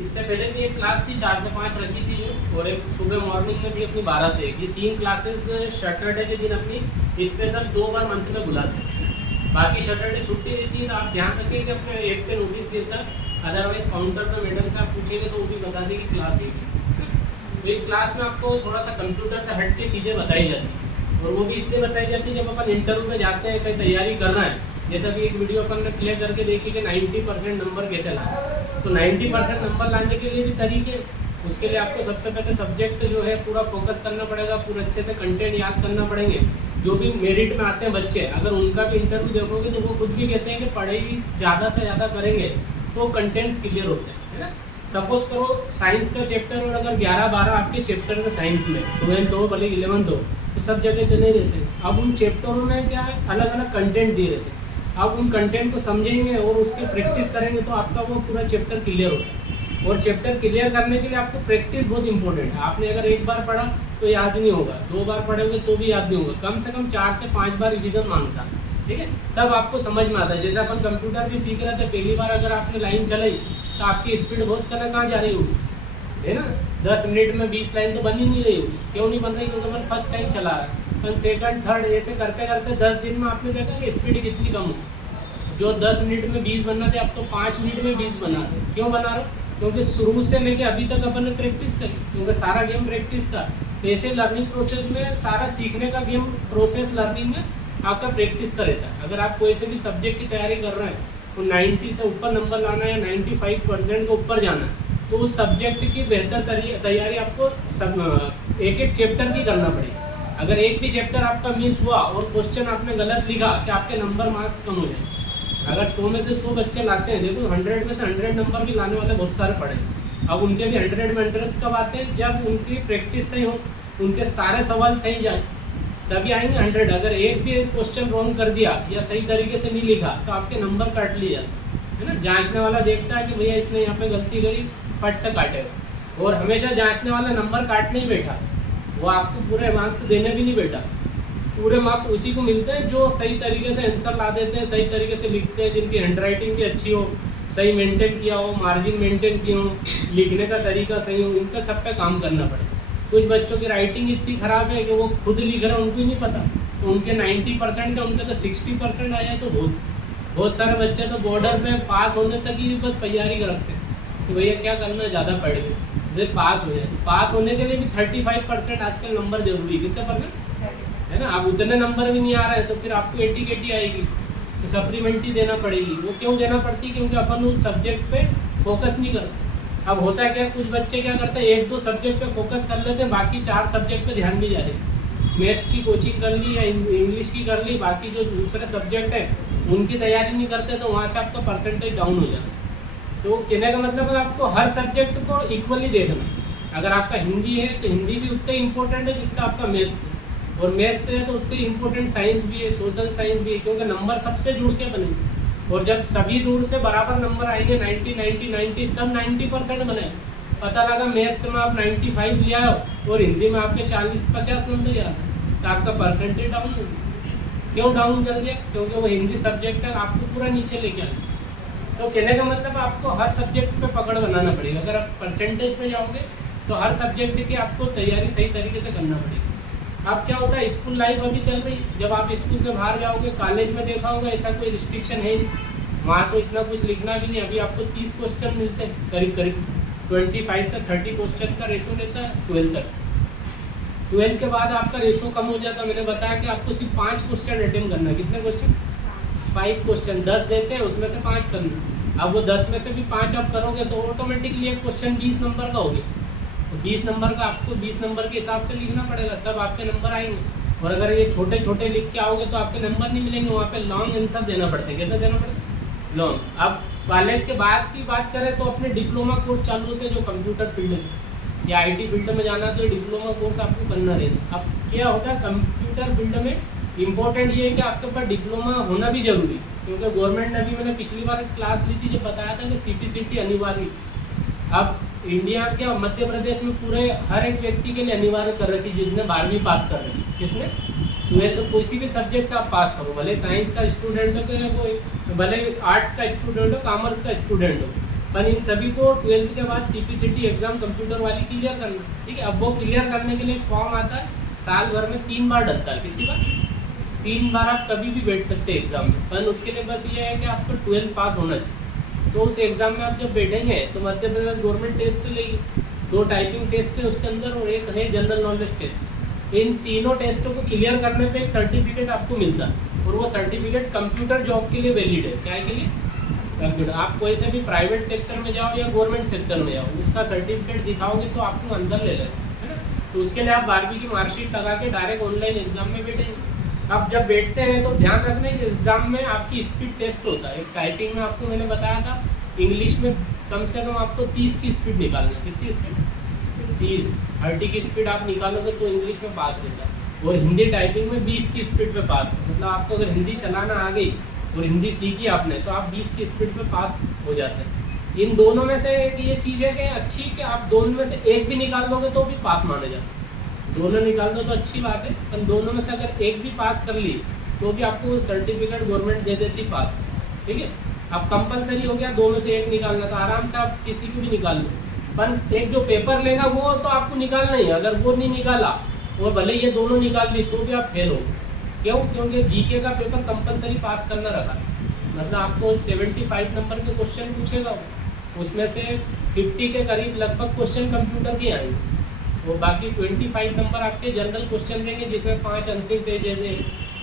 इससे पहले भी एक क्लास थी 4 से 5 रखी थी जो, और एक सुबह मॉर्निंग में थी अपनी 12 से 1। ये 3 क्लासेस सैटरडे के दिन अपनी स्पेशल 2 बार मंथ में बुलाते हैं। बाकी सैटरडे छुट्टी रहती है, तो आप ध्यान रखें कि अपने एक पे नोटिस गिरता, अदरवाइज काउंटर पे मैडम से आप पूछेंगे तो वो भी बता देगी क्लास एक है। तो इस क्लास में आपको थोड़ा सा कंप्यूटर से हट के चीज़ें बताई जाती हैं, और वो भी इसलिए बताई जाती है जब अपन इंटरव्यू में जाते हैं, कहीं तैयारी कर रहे हैं। जैसा कि एक वीडियो अपन ने प्ले करके देखी कि 90% नंबर कैसे लाना, तो 90% नंबर लाने के लिए भी तरीके। उसके लिए आपको सबसे पहले सब्जेक्ट जो है पूरा फोकस करना पड़ेगा, पूरा अच्छे से कंटेंट याद करना पड़ेंगे। जो भी मेरिट में आते हैं बच्चे, अगर उनका भी इंटरव्यू देखोगे तो वो खुद भी कहते हैं कि पढ़ाई ज़्यादा से ज़्यादा करेंगे तो कंटेंट्स क्लियर होते हैं, है ना। सपोज करो साइंस का चैप्टर, और अगर 11-12 आपके चैप्टर में साइंस में 12th हो भले 11th हो, तो सब जगह तो नहीं रहते। अब उन चैप्टरों में क्या है, अलग अलग कंटेंट दिए रहते हैं। आप उन कंटेंट को समझेंगे और उसकी प्रैक्टिस करेंगे तो आपका वो पूरा चैप्टर क्लियर होता है। और चैप्टर क्लियर करने के लिए आपको प्रैक्टिस बहुत इंपॉर्टेंट है। आपने अगर एक बार पढ़ा तो याद नहीं होगा, 2 बार पढ़ोगे तो भी याद नहीं होगा, कम से कम 4 से 5 बार रिवीजन मांगता, ठीक है, तब आपको समझ में आता है। जैसे अपन कंप्यूटर भी सीख रहे थे, पहली बार अगर आपने लाइन चलाई तो आपकी स्पीड बहुत कहाँ जा रही होगी, है ना। 10 मिनट में 20 लाइन तो बन ही नहीं रही होगी। क्यों नहीं बन रही? क्योंकि अपन फर्स्ट टाइम चला रहा है, अपन सेकंड थर्ड ऐसे करते करते 10 दिन में आपने देखा कि स्पीड कितनी कम हो। जो 10 मिनट में 20 बनना थे, अब तो 5 मिनट में 20 बना रहे। क्यों बना रहे? क्योंकि शुरू से लेके अभी तक अपन ने प्रैक्टिस करी, क्योंकि सारा गेम प्रैक्टिस का। तो ऐसे लर्निंग प्रोसेस में सारा सीखने का गेम प्रोसेस लर्निंग में आपका प्रैक्टिस का रहता है। अगर आप कोई से भी सब्जेक्ट की तैयारी कर रहे हैं तो 90 से ऊपर नंबर लाना है या 95% के ऊपर जाना है, तो उस सब्जेक्ट की बेहतर तैयारी आपको एक एक चैप्टर की करना पड़ेगी। अगर एक भी चैप्टर आपका मिस हुआ और क्वेश्चन आपने गलत लिखा कि आपके नंबर मार्क्स कम हो जाए। अगर 100 में से 100 बच्चे लाते हैं, देखो 100 में से 100 नंबर भी लाने वाले बहुत सारे पड़े। अब उनके भी 100 में इंटरेस्ट कब आते हैं? जब उनकी प्रैक्टिस सही हो, उनके सारे सवाल सही जाए, तभी आएंगे 100। अगर एक भी क्वेश्चन रॉन्ग कर दिया या सही तरीके से नहीं लिखा तो आपके नंबर काट लिए जाते, है ना। जांचने वाला देखता है कि भैया इसने यहाँ पे गलती करी, फट से काटेगा। और हमेशा जांचने वाला नंबर काटने ही बैठा, वो आपको पूरे मार्क्स देने भी नहीं बैठा। पूरे मार्क्स उसी को मिलते हैं जो सही तरीके से आंसर ला देते हैं, सही तरीके से लिखते हैं, जिनकी हैंडराइटिंग भी अच्छी हो, सही मेंटेन किया हो, मार्जिन मेंटेन किया हो, लिखने का तरीका सही हो। इनका सब पे काम करना पड़ेगा। कुछ बच्चों की राइटिंग इतनी ख़राब है कि वो खुद लिख रहे हैं, उनको ही नहीं पता, तो उनके 90% का उनके तो 60% आ जाए तो बहुत सारे बच्चे तो बॉर्डर पे पास होने तक ही बस तैयारी करते हैं कि भैया क्या करना है, ज़्यादा पढ़ के जब पास हो जाए। पास होने के लिए भी 35% आजकल नंबर जरूरी है। कितने परसेंट है ना। अब उतने नंबर भी नहीं आ रहे हैं तो फिर आपको 80 आएगी, तो सप्लीमेंट्री देना पड़ेगी। वो क्यों देना पड़ती है? क्योंकि अपन उस सब्जेक्ट पे फोकस नहीं करते। अब होता है क्या, कुछ बच्चे क्या करते हैं, 1-2 सब्जेक्ट पे फोकस कर लेते हैं, बाकी 4 सब्जेक्ट पे ध्यान नहीं जा रहे। मैथ्स की कोचिंग कर ली या इंग्लिश की कर ली, बाकी जो दूसरे सब्जेक्ट है उनकी तैयारी नहीं करते, तो वहाँ से आपका परसेंटेज डाउन हो जाता है। तो कहने का मतलब है आपको हर सब्जेक्ट को इक्वली देखना। अगर आपका हिंदी है तो हिंदी भी उतना इंपॉर्टेंट है जितना आपका मैथ्स है, और मैथ्स है तो उतनी इंपॉर्टेंट साइंस भी है, सोशल साइंस भी है, क्योंकि नंबर सबसे जुड़ के बनेंगे। और जब सभी दूर से बराबर नंबर आएंगे 90 तब 90% बने। पता लगा मैथ्स में आप 95 ले आओ और हिंदी में आपके 40-50 नंबर आ तो आपका परसेंटेज डाउन हो। क्यों डाउन कर दिया? क्योंकि वो हिंदी सब्जेक्ट है, आपको पूरा नीचे लेके आए। तो कहने का मतलब आपको हर सब्जेक्ट पे पकड़ बनाना पड़ेगा। अगर आप परसेंटेज पे जाओगे तो हर सब्जेक्ट की आपको तैयारी सही तरीके से करना पड़ेगी। अब क्या होता है, स्कूल लाइफ अभी चल रही, जब आप स्कूल से बाहर जाओगे, कॉलेज में देखा होगा ऐसा कोई रिस्ट्रिक्शन है नहीं, वहाँ तो इतना कुछ लिखना भी नहीं। अभी आपको 30 क्वेश्चन मिलते हैं, करीब 25 से 30 क्वेश्चन का रेशो रहता है 12 तक। 12 के बाद आपका रेशो कम हो जाता है। मैंने बताया कि आपको सिर्फ 5 क्वेश्चन अटेम्प्ट करना है। कितने क्वेश्चन? 5 क्वेश्चन, 10 देते हैं, उसमें से 5 करना। अब वो 10 में से भी 5 आप करोगे तो ऑटोमेटिकली एक क्वेश्चन 20 नंबर का होगी। तो 20 नंबर का आपको 20 नंबर के हिसाब से लिखना पड़ेगा, तब आपके नंबर आएंगे। और अगर ये छोटे छोटे लिख के आओगे तो आपके नंबर नहीं मिलेंगे। वहाँ पे लॉन्ग आंसर देना पड़ता है। कैसा देना पड़ता है? लॉन्ग। अब कॉलेज के बाद की बात करें तो अपने डिप्लोमा कोर्स चालू होते हैं, जो कंप्यूटर फील्ड में या IT फील्ड में जाना तो डिप्लोमा कोर्स आपको करना रहेगा। अब क्या होता है, कंप्यूटर फील्ड में इम्पोर्टेंट ये है कि आपके पास डिप्लोमा होना भी जरूरी है, क्योंकि गवर्नमेंट ने अभी, मैंने पिछली बार क्लास ली थी जो बताया था कि CPCT अनिवार्य। अब इंडिया क्या, मध्य प्रदेश में पूरे हर एक व्यक्ति के लिए अनिवार्य कर रखी, जिसने 12वीं पास कर रखी। किसने? तो किसी भी सब्जेक्ट से आप पास करो, भले साइंस का स्टूडेंट हो, वो भले आर्ट्स का स्टूडेंट हो, कॉमर्स का स्टूडेंट हो, पर इन सभी को 12th के बाद CPCT एग्ज़ाम कंप्यूटर वाली क्लियर करना, ठीक है। अब वो क्लियर करने के लिए एक फॉर्म आता है, साल भर में 3 बार डलता है। कितनी बार? 3 बार आप कभी भी बैठ सकते हैं एग्ज़ाम में, पर उसके लिए बस ये है कि आपको 12th पास होना चाहिए। तो उस एग्ज़ाम में आप जब बैठेंगे तो मध्य प्रदेश गवर्नमेंट टेस्ट लेगी, 2 टाइपिंग टेस्ट है उसके अंदर और एक है जनरल नॉलेज टेस्ट। इन तीनों टेस्टों को क्लियर करने पे एक सर्टिफिकेट आपको मिलता है और वो सर्टिफिकेट कंप्यूटर जॉब के लिए वैलिड है। क्या के लिए? कंप्यूटर। आप कोई से भी प्राइवेट सेक्टर में जाओ या गवर्नमेंट सेक्टर में जाओ, उसका सर्टिफिकेट दिखाओगे तो आपको अंदर ले लेगा, है ना। तो उसके लिए आप 12वीं की मार्कशीट लगा के डायरेक्ट ऑनलाइन एग्जाम में बैठेंगे। आप जब बैठते हैं तो ध्यान रखना कि एग्जाम में आपकी स्पीड टेस्ट होता है। एक टाइपिंग में आपको मैंने बताया था, इंग्लिश में कम से कम आपको 30 की स्पीड निकालना है। कितनी स्पीड? 30 की स्पीड आप निकालोगे तो इंग्लिश में पास रहता है। और हिंदी टाइपिंग में 20 की स्पीड पे पास, मतलब आपको अगर हिंदी चलाना आ गई और हिंदी सीखी आपने तो आप 20 की स्पीड पे पास हो जाते हैं। इन दोनों में से एक ये चीज़ है कि अच्छी कि आप दोनों में से एक भी निकाल दोगे तो भी पास माने जाते हैं। दोनों निकाल दो तो अच्छी बात है, पर दोनों में से अगर एक भी पास कर ली तो भी आपको सर्टिफिकेट गवर्नमेंट दे देती पास, ठीक है। अब कंपलसरी हो गया 2 में से एक निकालना, तो आराम से आप किसी को भी निकाल लो, पर एक जो पेपर लेगा वो तो आपको निकालना ही है। अगर वो नहीं निकाला और भले ये दोनों निकाल ली तो भी आप फेल हो। क्यों? क्योंकि जीके का पेपर कंपलसरी पास करना रखा, मतलब आपको 75 नंबर के क्वेश्चन पूछेगा, उसमें से 50 के करीब लगभग क्वेश्चन कंप्यूटर के आएंगे और बाकी 25 नंबर आपके जनरल क्वेश्चन रहेंगे, जिसमें 5 अनसिंग पेजेज है,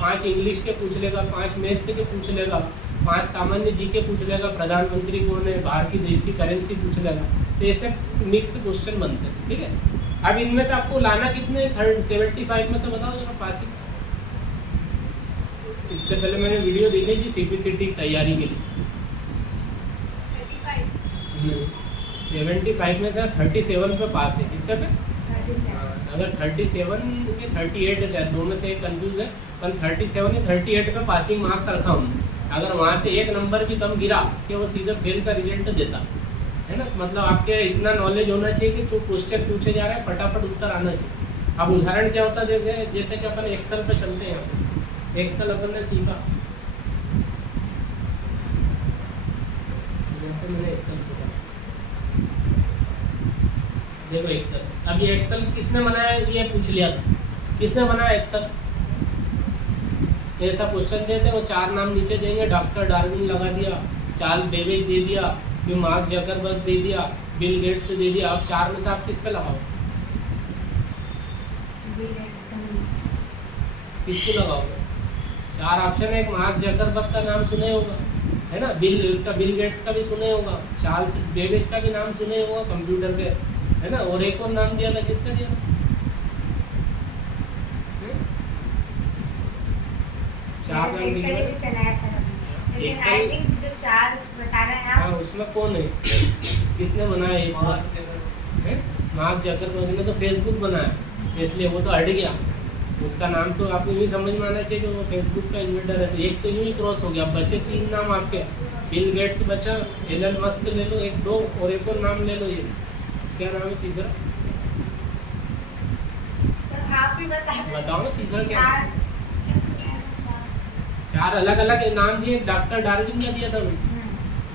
5 इंग्लिश के पूछ लेगा, 5 मैथ्स के पूछ लेगा, 5 सामान्य जीके पूछ लेगा, प्रधानमंत्री कौन है, बाहर की देश की करेंसी पूछ लेगा। तो ऐसे मिक्स क्वेश्चन बनते हैं, ठीक है। अब इनमें से आपको लाना कितने 75 में से बताओ जरा पासिंग। इससे पहले मैंने वीडियो देखी थी CPCT तैयारी के लिए। 75 में से 37 पे पास है। कितने पे? 37। अगर 37 के 38 है, शायद 2 में से एक कंफ्यूज है, पर 37 या 38 पे पासिंग मार्क्स रखा हमने। अगर वहाँ से एक नंबर भी कम गिरा कि वो सीधे फेल का रिजल्ट देता है ना। मतलब आपके इतना नॉलेज होना चाहिए कि जो क्वेश्चन पूछे जा रहे हैं फटाफट उत्तर आना चाहिए। अब उदाहरण क्या होता है देखें, जैसे कि अपन एक्सेल पे चलते हैं। एक्सेल अपन ने सीखा, मैंने एक्सेल देखो एक्सेल। अब ये एक्सेल किसने बनाया ये पूछ लिया था, किसने बनाया एक्सेल। ऐसा क्वेश्चन देते हैं, वो 4 नाम नीचे देंगे, डॉक्टर डार्विन लगा दिया, चार्ल्स बेबेज दे दिया, फिर मार्क जकरबर्ग दे दिया, बिल गेट्स दे दिया। अब 4 में से आप किस पे लगाओ? किसको लगाओगे? 4 ऑप्शन है, एक मार्क जकरबर्ग का नाम सुने होगा, है ना, बिल गेट्स का भी सुने होगा, चार्ल्स बेबेज का भी नाम सुने होगा कंप्यूटर पे, है ना, और एक और नाम दिया था, किसका दिया? 4 नाम दिया। आई थिंक जो चार्ल्स बता रहे हैं हाँ, उसमें कौन है, किसने बनाया? एक मार्क जकरबर्ग ने तो फेसबुक बनाया, इसलिए वो तो हट गया। उसका नाम तो आपको यूँ समझ में आना चाहिए कि वो फेसबुक का इन्वेंटर है। तो एक तो यूँ ही क्रॉस हो गया। बचे 3 नाम आपके, बिल गेट्स बचा, एलन मस्क ले लो 1 2, और एक और नाम ले लो, ये क्या नाम है तीसरा? सर आप ही बताओ ना तीसरा क्या? 4 अलग अलग नाम दिए। डॉक्टर डार्विन का दिया था उन्होंने,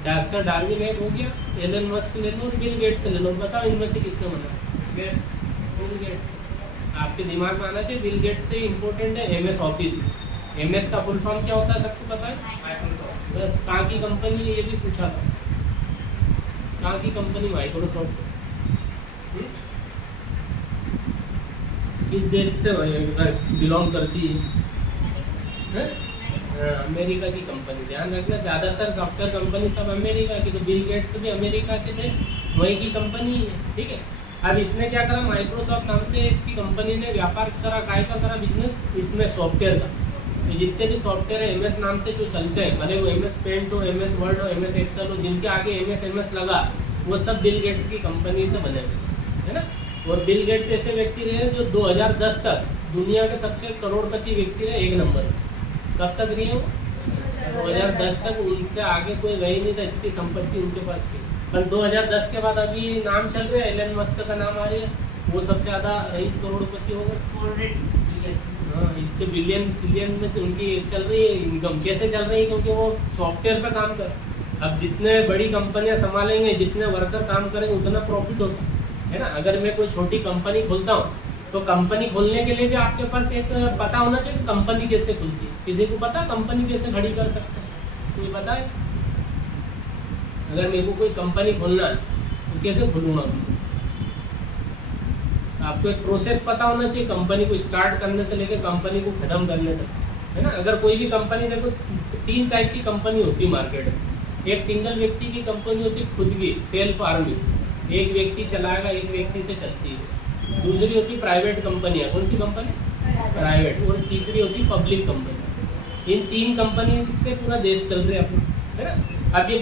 डॉक्टर डार्विन एक हो गया, एलन मस्क ले लो और बिल गेट्स ले लो। बताओ इनमें से किसने बनाया? Gates, Bill Gates. आपके दिमाग में आना चाहिए, बिल गेट्स से इम्पोर्टेंट है MS ऑफिस में। MS का फुल फॉर्म क्या होता है सबको पता है? माइक्रोसॉफ्ट। बस कहाँ की कंपनी है ये भी पूछा था, कहाँ की कंपनी? माइक्रोसॉफ्ट। किस देश से बिलोंग करती है? अमेरिका की कंपनी। ध्यान रखना, ज़्यादातर सॉफ्टवेयर कंपनी सब अमेरिका की, तो बिल गेट्स भी अमेरिका के थे, वहीं की कंपनी है, ठीक है। अब इसने क्या करा, माइक्रोसॉफ्ट नाम से इसकी कंपनी ने व्यापार करा, काय का करा बिजनेस, इसमें सॉफ्टवेयर का। तो जितने भी सॉफ्टवेयर है MS नाम से जो चलते हैं, भले वो MS पेंट हो, MS वर्ड हो, MS एक्सेल हो, जिनके आगे MS लगा, वो सब बिल गेट्स की कंपनी से बने हुए, है ना। और बिल गेट्स ऐसे व्यक्ति रहे जो 2010 तक दुनिया के सबसे करोड़पति व्यक्ति रहे, 1 नंबर। कब तक रहे वो? 2010 तक। उनसे आगे कोई गए नहीं था, इतनी संपत्ति उनके पास थी। पर 2010 के बाद अभी नाम चल रहा है, एलन मस्क का नाम आ रहा है, वो सबसे ज़्यादा रईस करोड़पति हो गए, 400 बिलियन। हाँ, इतने बिलियन ट्रिलियन में उनकी चल रही है इनकम। कैसे चल रही है? क्योंकि वो सॉफ्टवेयर पर काम कर, अब जितने बड़ी कंपनियां संभालेंगे, जितने वर्कर काम करेंगे, उतना प्रॉफिट होता है ना। अगर मैं कोई छोटी कंपनी खोलता हूँ तो कंपनी खोलने के लिए भी आपके पास एक पता होना चाहिए कि कंपनी कैसे खुलती है। किसी को पता कंपनी कैसे खड़ी कर सकते हैं? कोई पता है? अगर मेरे को कोई कंपनी खोलना है तो कैसे खोलूँगा? आपको एक प्रोसेस पता होना चाहिए कंपनी को स्टार्ट करने से लेकर कंपनी को ख़त्म करने तक, है ना। अगर कोई भी कंपनी, देखो 3 टाइप की कंपनी होती है मार्केट में। एक सिंगल व्यक्ति की कंपनी होती है, खुद की सेल्फ आर्मी, एक व्यक्ति चलाएगा, एक व्यक्ति से चलती है। दूसरी होती है प्राइवेट कंपनियाँ। कौन सी कंपनी? प्राइवेट। और तीसरी होती है पब्लिक कंपनी। इन 3 कंपनी से पूरा देश चल रहा है अपना, है ना। अब ये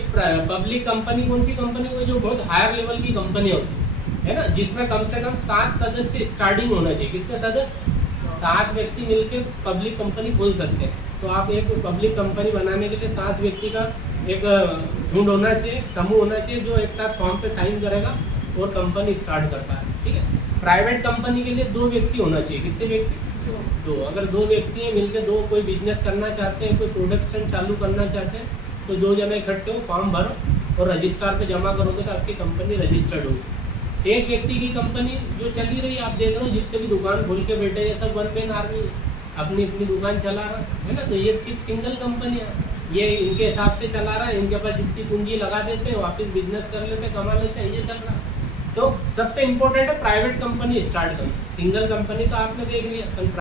पब्लिक कंपनी कौन सी कंपनी हो? जो बहुत हायर लेवल की कंपनी होती है ना, जिसमें कम से कम 7 सदस्य स्टार्टिंग होना चाहिए। कितने सदस्य? 7 व्यक्ति मिलकर पब्लिक कंपनी खोल सकते हैं। तो आप एक पब्लिक कंपनी बनाने के लिए 7 व्यक्ति का एक झुंड होना चाहिए, समूह होना चाहिए, जो एक साथ फॉर्म पे साइन करेगा और कंपनी स्टार्ट करता है, ठीक है। प्राइवेट कंपनी के लिए 2 व्यक्ति होना चाहिए। कितने व्यक्ति? 2। अगर 2 व्यक्ति हैं मिलकर, 2 कोई बिजनेस करना चाहते हैं, कोई प्रोडक्शन चालू करना चाहते हैं, तो 2 जने इकट्ठे हो, फॉर्म भरो और रजिस्ट्रार पे जमा करोगे तो आपकी कंपनी रजिस्टर्ड होगी। एक व्यक्ति की कंपनी जो चली रही है, आप देख रहे हो जितने भी दुकान खोल के बैठे ये सब 1 मैन आर्मी अपनी अपनी दुकान चला रहा है ना। तो ये सिर्फ सिंगल कंपनी है, ये इनके हिसाब से चला रहा है, इनके पास जितनी पूंजी लगा देते हैं वापस बिजनेस कर लेते हैं, कमा लेते हैं, ये चल रहा है। तो सबसे इम्पोर्टेंट है प्राइवेट कंपनी स्टार्ट करना। सिंगल कंपनी तो आपने देख लिया।